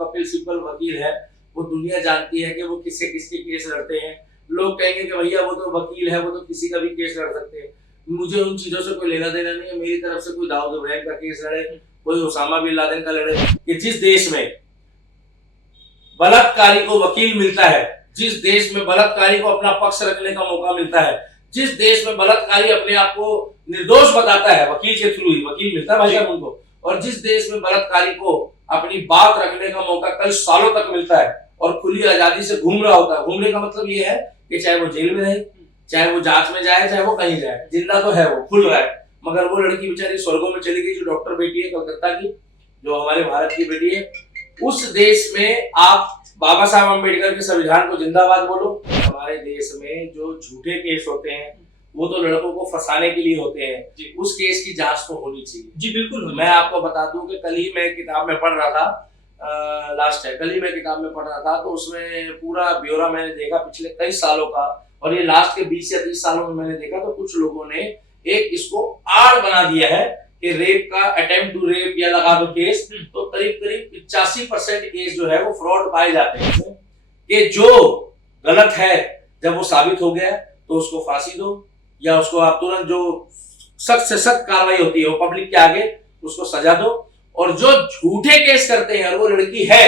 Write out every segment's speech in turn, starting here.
कपिल सिब्बल वकील है वो दुनिया जानती है कि वो किससे किसके केस लड़ते हैं। लोग कहेंगे कि भैया वो तो वकील है, वो तो किसी का भी केस लड़ सकते हैं। मुझे उन चीजों से कोई लेना देना नहीं है। मेरी तरफ से कोई दाऊद इब्राहिम का केस लड़े, कोई उसामा बिन लादेन का लड़े, कि जिस देश में बलात्कारी को वकील मिलता है, जिस देश में बलात्कारी को अपना पक्ष रखने का मौका मिलता है, जिस देश में बलात्कारी अपने आप को निर्दोष बताता है, वकील के थ्रू ही वकील मिलता है भाई साहब उनको, और जिस देश में बलात्कारी को अपनी बात रखने का मौका कई सालों तक मिलता है और खुली आजादी से घूम रहा होता है। घूमने का मतलब ये है कि चाहे वो जेल में रहे, चाहे वो जांच में जाए, चाहे वो कहीं जाए, जिंदा तो है, वो खुल रहा है। मगर वो लड़की बेचारी स्वर्गों में चली गई जो डॉक्टर बेटी है कलकत्ता की, जो हमारे भारत की बेटी है। उस देश में आप बाबा साहब अम्बेडकर के संविधान को जिंदाबाद बोलो। हमारे देश में जो झूठे केस होते हैं वो तो लड़कों को फंसाने के लिए होते हैं, उस केस की जांच तो होनी चाहिए। जी बिल्कुल। मैं आपको बता दूं कि कल ही मैं किताब में पढ़ रहा था, कल ही मैं किताब में पढ़ रहा था, तो उसमें पूरा ब्यौरा मैंने देखा पिछले कई सालों का, और ये लास्ट के 20 या 30 सालों में मैंने देखा तो कुछ लोगों ने एक इसको आड़ बना दिया है कि रेप का अटेम्प्ट टू रेप या लगा दो केस, तो करीब 85% केस जो है वो फ्रॉड पाए जाते हैं। कि जो गलत है जब वो साबित हो गया तो उसको फांसी दो, या उसको आप तुरंत जो सख्त से सख्त कार्रवाई होती है वो पब्लिक के आगे उसको सजा दो, और जो झूठे केस करते हैं और वो लड़की है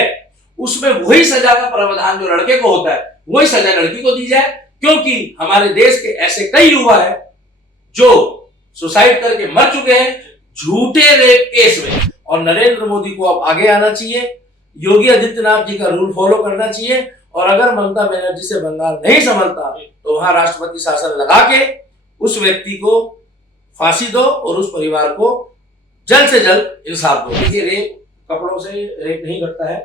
उसमें वही सजा का प्रावधान जो लड़के को होता है वही सजा लड़की को दी जाए। क्योंकि हमारे देश के ऐसे कई युवा है जो सुसाइड करके मर चुके हैं झूठे रेप केस में। और नरेंद्र मोदी को अब आगे आना चाहिए, योगी आदित्यनाथ जी का रूल फॉलो करना चाहिए, और अगर ममता बनर्जी से बंगाल नहीं संभलता तो वहां राष्ट्रपति शासन लगा के उस व्यक्ति को फांसी दो और उस परिवार को जल्द से जल्द इंसाफ दो। देखिए, रेप कपड़ों से रेप नहीं करता है,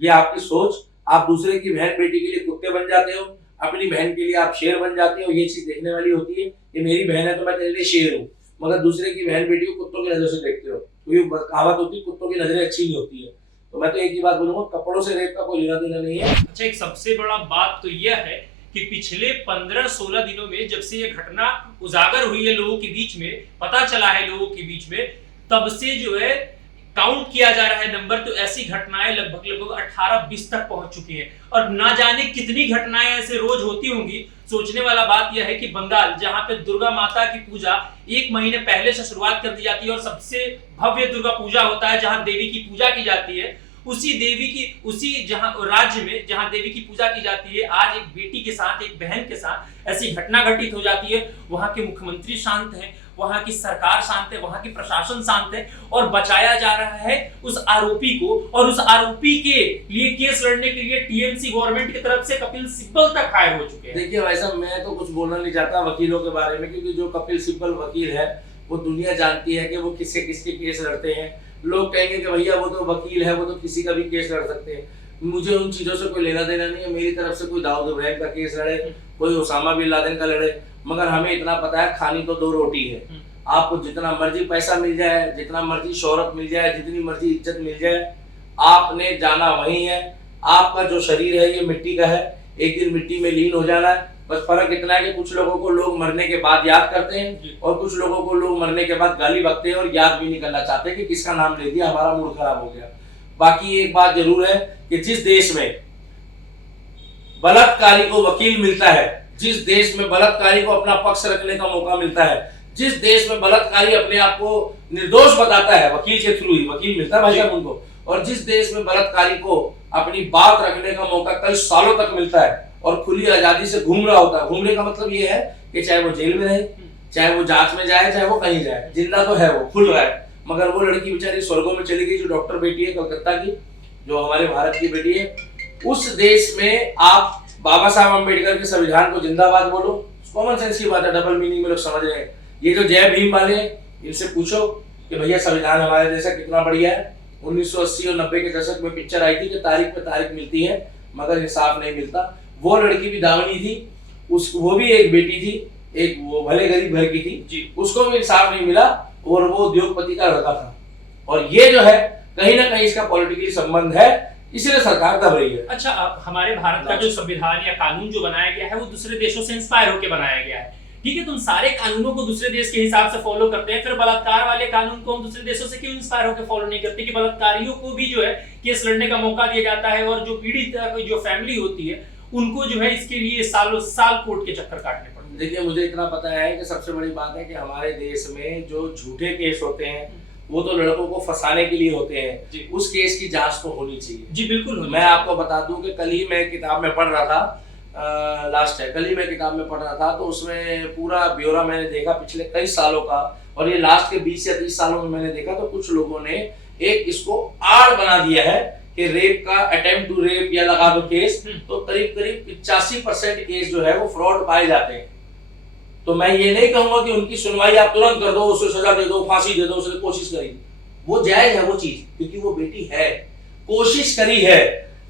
ये आपकी सोच। आप दूसरे की बहन बेटी के लिए कुत्ते बन जाते हो, अपनी बहन के लिए आप शेर बन जाते हो, ये चीज देखने वाली होती है। ये मेरी बहन है तो मैं तेरे लिए शेर हूँ, मगर दूसरे की बहन बेटी को कुत्तों की नजर से देखते हो, क्योंकि कहावत होती है कुत्तों की नजरें अच्छी नहीं होती है। तो मैं तो एक ही बात बोलूंगा, कपड़ों से रेप का कोई लेना देना नहीं है। अच्छा, एक सबसे बड़ा बात तो यह है कि पिछले 15-16 दिनों में जब से ये घटना उजागर हुई है लोगों के बीच में, पता चला है लोगों के बीच में, तब से जो है काउंट किया जा रहा है नंबर, तो ऐसी घटनाएं लगभग 18-20 तक पहुंच चुकी हैं, और ना जाने कितनी घटनाएं ऐसे रोज होती होंगी। सोचने वाला बात यह है कि बंगाल, जहां पे दुर्गा माता की पूजा 1 महीने पहले से शुरुआत कर दी जाती है और सबसे भव्य दुर्गा पूजा होता है, जहां देवी की पूजा की जाती है, उसी जहां राज्य में जहां देवी की पूजा की जाती है, आज एक बेटी के साथ, एक बहन के साथ ऐसी घटना घटित हो जाती है। वहां के मुख्यमंत्री शांत हैं, वहां की सरकार शांत है, वहां की प्रशासन शांत है, और बचाया जा रहा है उस आरोपी को, और उस आरोपी के लिए केस लड़ने के लिए टीएमसी गवर्नमेंट की तरफ से कपिल सिब्बल तक हायर हो चुके हैं। देखिए भाई साहब, मैं तो कुछ बोलना नहीं चाहता वकीलों के बारे में, क्योंकि जो कपिल सिब्बल वकील है वो दुनिया जानती है कि वो किससे किसके केस लड़ते हैं। लोग कहेंगे कि भैया वो तो वकील है, वो तो किसी का भी केस लड़ सकते हैं। मुझे उन चीजों से कोई लेना देना नहीं है। मेरी तरफ से कोई दाऊद इब्राहिम का केस लड़े, कोई उसामा बिन लादेन का लड़े, मगर हमें इतना पता है खानी तो 2 रोटी है। आपको जितना मर्जी पैसा मिल जाए, जितना मर्जी शोहरत मिल जाए, जितनी मर्जी इज्जत मिल जाए, आपने जाना वही है। आपका जो शरीर है ये मिट्टी का है, एक दिन मिट्टी में लीन हो जाना है। बस फर्क इतना है कि कुछ लोगों को लोग मरने के बाद याद करते हैं और कुछ लोगों को लोग मरने के बाद गाली बकते हैं और याद भी नहीं करना चाहते कि किसका नाम ले दिया, हमारा मूड खराब हो गया। बाकी एक बात जरूर है कि जिस देश में बलात्कारी को वकील मिलता है, जिस देश में बलात्कारी को अपना पक्ष रखने का मौका मिलता है, जिस देश में बलात्कारी अपने आप को निर्दोष बताता है, वकील के थ्रू ही वकील मिलता है भाई साहब उनको, और जिस देश में बलात्कारी को अपनी बात रखने का मौका कई सालों तक मिलता है और खुली आजादी से घूम रहा होता है। घूमने का मतलब ये है कि चाहे वो जेल में रहे, चाहे वो जांच में जाए, चाहे वो कहीं जाए, जिंदा तो है, वो खुल रहा है। मगर वो लड़की बेचारी स्वर्गों में चली गई जो डॉक्टर बेटी है कलकत्ता की, जो हमारे भारत की बेटी है। उस देश में आप बाबा साहब अम्बेडकर के संविधान को जिंदाबाद बोलो, कॉमन सेंस की बात है, डबल मीनिंग में लोग समझ रहे हैं। ये जो जय भीम वाले हैं इनसे पूछो कि भैया संविधान हमारे देश का कितना बढ़िया है। 1980 और 90 के दशक में पिक्चर आई थी कि तारीख पे तारीख मिलती है मगर इंसाफ नहीं मिलता। वो लड़की भी दावनी थी, वो भी एक बेटी थी, एक वो भले गरीब घर की थी जी, उसको भी इंसाफ नहीं मिला और वो उद्योगपति का लड़का था। और ये जो है कहीं ना कहीं इसका पॉलिटिकली संबंध है, इसलिए सरकार दब रही है। अच्छा, अब हमारे भारत का जो संविधान या कानून जो बनाया गया है वो दूसरे देशों से इंस्पायर होकर बनाया गया है, ठीक है, तुम सारे कानूनों को दूसरे देश के हिसाब से फॉलो करते हैं, फिर बलात्कार वाले कानून को हम दूसरे देशों से क्यों इंस्पायर होकर फॉलो नहीं करते कि बलात्कारियों को भी जो है केस लड़ने का मौका दिया जाता है, और जो पीड़ित जो फैमिली होती है उनको जो है इसके लिए सालों साल कोर्ट के चक्कर काटने पड़ते हैं। देखिए, मुझे इतना पता है कि सबसे बड़ी बात है कि हमारे देश में जो झूठे केस होते हैं वो तो लड़कों को फंसाने के लिए होते हैं, उस केस की जांच तो होनी चाहिए। जी बिल्कुल। मैं आपको बता दूं कि कल ही मैं किताब में पढ़ रहा था, कल ही मैं किताब में पढ़ रहा था, तो उसमें पूरा ब्यौरा मैंने देखा पिछले कई सालों का, और ये लास्ट के 20 या 30 सालों में मैंने देखा तो कुछ लोगों ने एक इसको आड़ बना दिया है कि रेप का अटेम्प्ट टू रेप या लगा दो केस, तो करीब करीब 85% केस जो है वो फ्रॉड पाए जाते हैं। तो मैं ये नहीं कहूंगा कि उनकी सुनवाई आप तुरंत कर दो, उसको सजा दे दो, फांसी दे दो, उसने कोशिश करी, वो जायज है वो चीज, क्योंकि वो बेटी है, कोशिश करी है,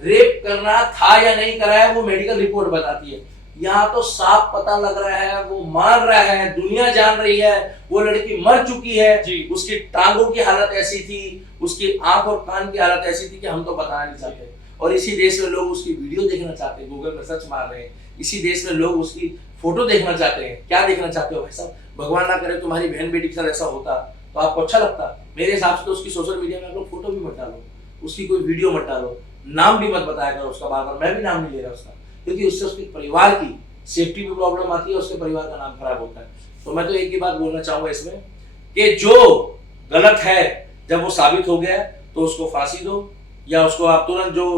रेप करना था या नहीं करा है वो मेडिकल रिपोर्ट बताती है। यहाँ तो साफ पता लग रहा है, वो मान रहा है, दुनिया जान रही है, वो लड़की मर चुकी है, उसकी टांगों की हालत ऐसी थी, उसकी आंख और कान की हालत ऐसी थी कि हम तो बताना नहीं चाहते। और इसी देश में लोग उसकी वीडियो देखना चाहते हैं, गूगल में सर्च मार रहे हैं, इसी देश में लोग उसकी फोटो देखना चाहते हैं। क्या देखना चाहते हो भाई साहब? भगवान ना करे तुम्हारी बहन बेटी के साथ ऐसा होता तो आपको अच्छा लगता? मेरे हिसाब से तो उसकी सोशल मीडिया में आप लोग फोटो भी मत डालो, उसकी कोई वीडियो मत डालो, नाम भी मत बताया करो उसका बार बार। मैं भी नाम नहीं ले रहा उसका, क्योंकि उससे उसके परिवार की सेफ्टी भी प्रॉब्लम आती है, उसके परिवार का नाम खराब होता है। तो मैं तो एक ही बात बोलना चाहूंगा इसमें कि जो गलत है जब वो साबित हो गया तो उसको फांसी दो, या उसको आप तुरंत जो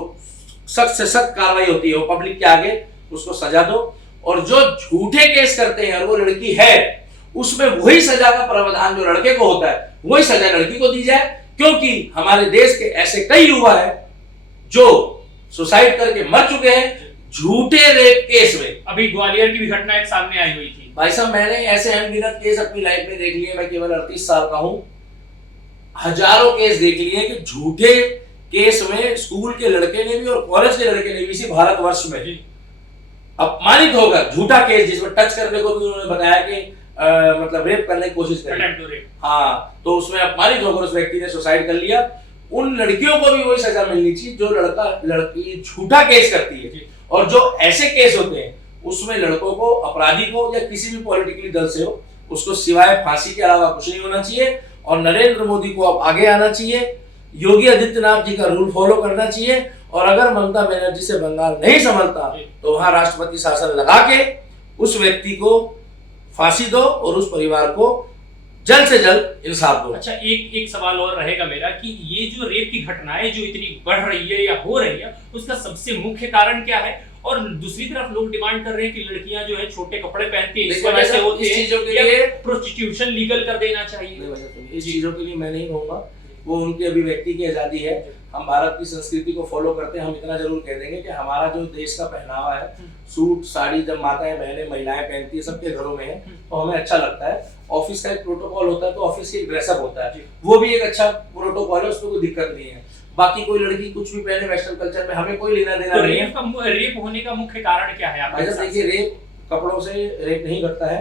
सख्त से सख्त कार्रवाई होती है वो पब्लिक के आगे उसको सजा दो। और जो झूठे केस करते हैं और वो लड़की है, उसमें वही सजा का प्रावधान जो लड़के को होता है वही सजा लड़की को दी जाए, क्योंकि हमारे देश के ऐसे कई युवा है जो सुसाइड करके मर चुके हैं झूठे रेप केस में। अभी ग्वालियर की भी घटना एक सामने आई हुई थी। भाई साहब, मैंने ऐसे अनगिनत केस अपनी लाइफ में देख लिए, मैं केवल 38 साल का हूं, हजारों केस देख लिए कि झूठे केस में स्कूल के लड़के ने भी और कॉलेज के लड़के ने भी इसी भारतवर्ष में अपमानित होकर झूठा केस, जिसमें टच करने को भी उन्होंने बताया कि मतलब रेप करने की कोशिश करी, हाँ, तो उसमें अपमानित होकर उस व्यक्ति ने सुसाइड कर लिया। उन लड़कियों को भी वही सजा मिलनी चाहिए जो लड़की झूठा केस करती है। और जो ऐसे केस होते हैं उसमें लड़कों को, अपराधी को या किसी भी पॉलिटिकली दल से हो, उसको सिवाय फांसी के अलावा कुछ नहीं होना चाहिए। और नरेंद्र मोदी को अब आगे आना चाहिए, योगी आदित्यनाथ जी का रूल फॉलो करना चाहिए, और अगर ममता बनर्जी से बंगाल नहीं संभलता तो वहां राष्ट्रपति शासन लगा के उस व्यक्ति को फांसी दो और उस परिवार को जल्द से जल्द इंसाफ दो। अच्छा, एक सवाल और रहेगा मेरा कि ये जो रेप की घटनाएं जो इतनी बढ़ रही है या हो रही है, उसका सबसे मुख्य कारण क्या है? और दूसरी तरफ लोग डिमांड कर रहे हैं कि लड़कियां जो है छोटे कपड़े पहनती है, इस वजह से होती है, चीजों के लिए प्रोस्टिट्यूशन लीगल कर देना चाहिए। इस चीजों के लिए मैं नहीं कहूंगा, वो उनकी अभिव्यक्ति की आजादी है। हम भारत की संस्कृति को फॉलो करते हैं। हम इतना जरूर कह देंगे कि हमारा जो देश का पहनावा है, सूट साड़ी जब माताएं बहनें महिलाएं पहनती है, सबके घरों में है, तो हमें अच्छा लगता है। ऑफिस का एक प्रोटोकॉल होता है तो ऑफिस की ड्रेसअप होता है, वो भी एक अच्छा प्रोटोकॉल है, उसमें कोई दिक्कत नहीं है। बाकी कोई लड़की कुछ भी पहने वेस्टर्न कल्चर में, हमें कोई लेना देना नहीं है। रेप होने का मुख्य कारण क्या है? भाई साहब देखिए, रेप कपड़ों से रेप नहीं करता है,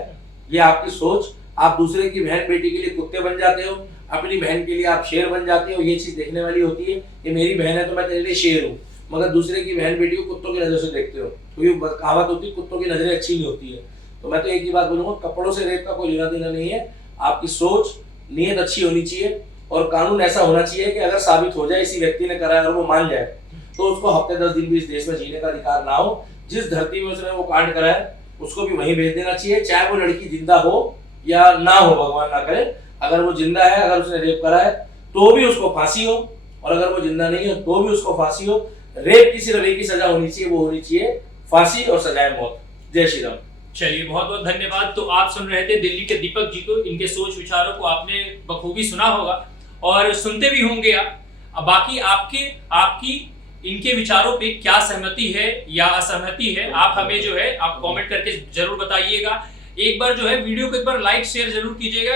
ये आपकी सोच। आप दूसरे की बहन बेटी के लिए कुत्ते बन जाते हो, अपनी बहन के लिए आप शेर बन जाते हो, ये चीज देखने वाली होती है। ये मेरी बहन है तो मैं तेरे लिए शेर हूँ, मगर दूसरे की बहन बेटी को कुत्तों की नजर से देखते हो, क्योंकि कहावत होती है कुत्तों की नजरें अच्छी नहीं होती है। तो मैं तो एक ही बात बोलूंगा, कपड़ों से रेप का कोई लेना देना नहीं है। आपकी सोच, नीयत अच्छी होनी चाहिए, और कानून ऐसा होना चाहिए कि अगर साबित हो जाए इसी व्यक्ति ने करा है और वो मान जाए, तो उसको हफ्ते 10 दिन भी इस देश में जीने का अधिकार ना हो। जिस धरती में उसने वो कांड करा है उसको भी वहीं भेज देना चाहिए, चाहे वो लड़की जिंदा हो या ना हो, भगवान ना करे। अगर वो जिंदा है, अगर उसने रेप करा है तो भी उसको फांसी हो, और अगर वो जिंदा नहीं है तो भी उसको फांसी हो। रेप की सिर्फ एक ही सजा होनी चाहिए, वो होनी चाहिए फांसी और सजाए मौत। जय श्री राम। चलिए, बहुत बहुत धन्यवाद। तो आप सुन रहे थे दिल्ली के दीपक जी को, इनके सोच विचारों को आपने बखूबी सुना होगा और सुनते भी होंगे आप। अब बाकी आपकी इनके विचारों पे क्या सहमति है या असहमति है, आप हमें जो है आप कमेंट करके जरूर बताइएगा। एक बार जो है वीडियो को एक बार लाइक शेयर जरूर कीजिएगा।